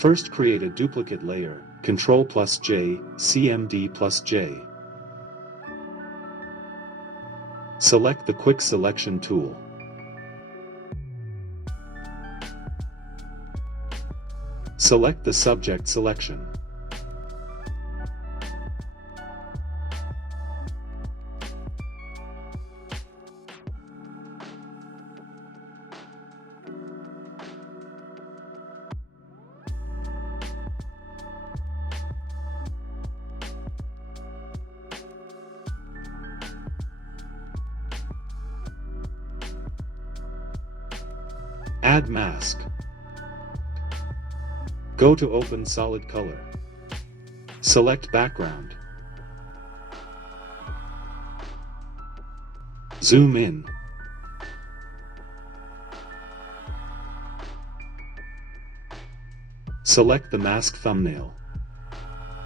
First create a duplicate layer, Ctrl plus J, CMD plus J. Select the Quick Selection tool. Select the subject selection. Add mask. Go to Open Solid Color. Select Background. Zoom in. Select the mask thumbnail.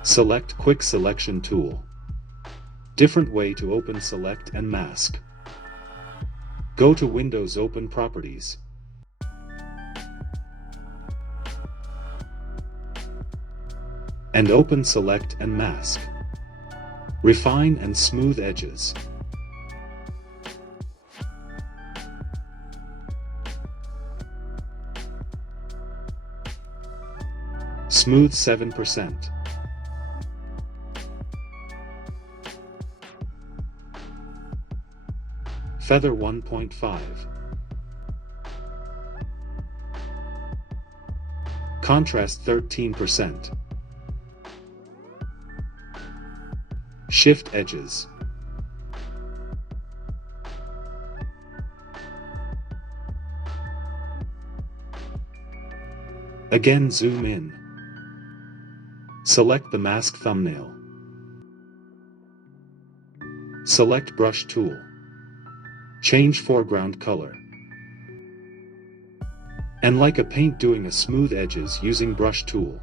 Select Quick Selection tool. Different way to open select and mask. Go to Windows Open Properties. And open select and mask. Refine and smooth edges. Smooth 7%. Feather 1.5. Contrast 13%. Shift edges. Again zoom in. Select the mask thumbnail. Select brush tool. Change foreground color. And like a paint, doing a smooth edges using brush tool.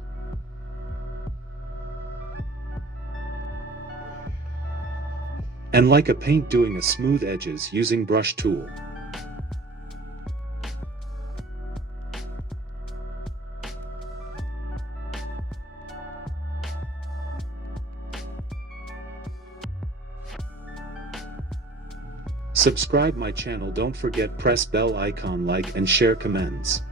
And like a paint, doing a smooth edges using brush tool. Subscribe my channel, don't forget press bell icon, like and share comments.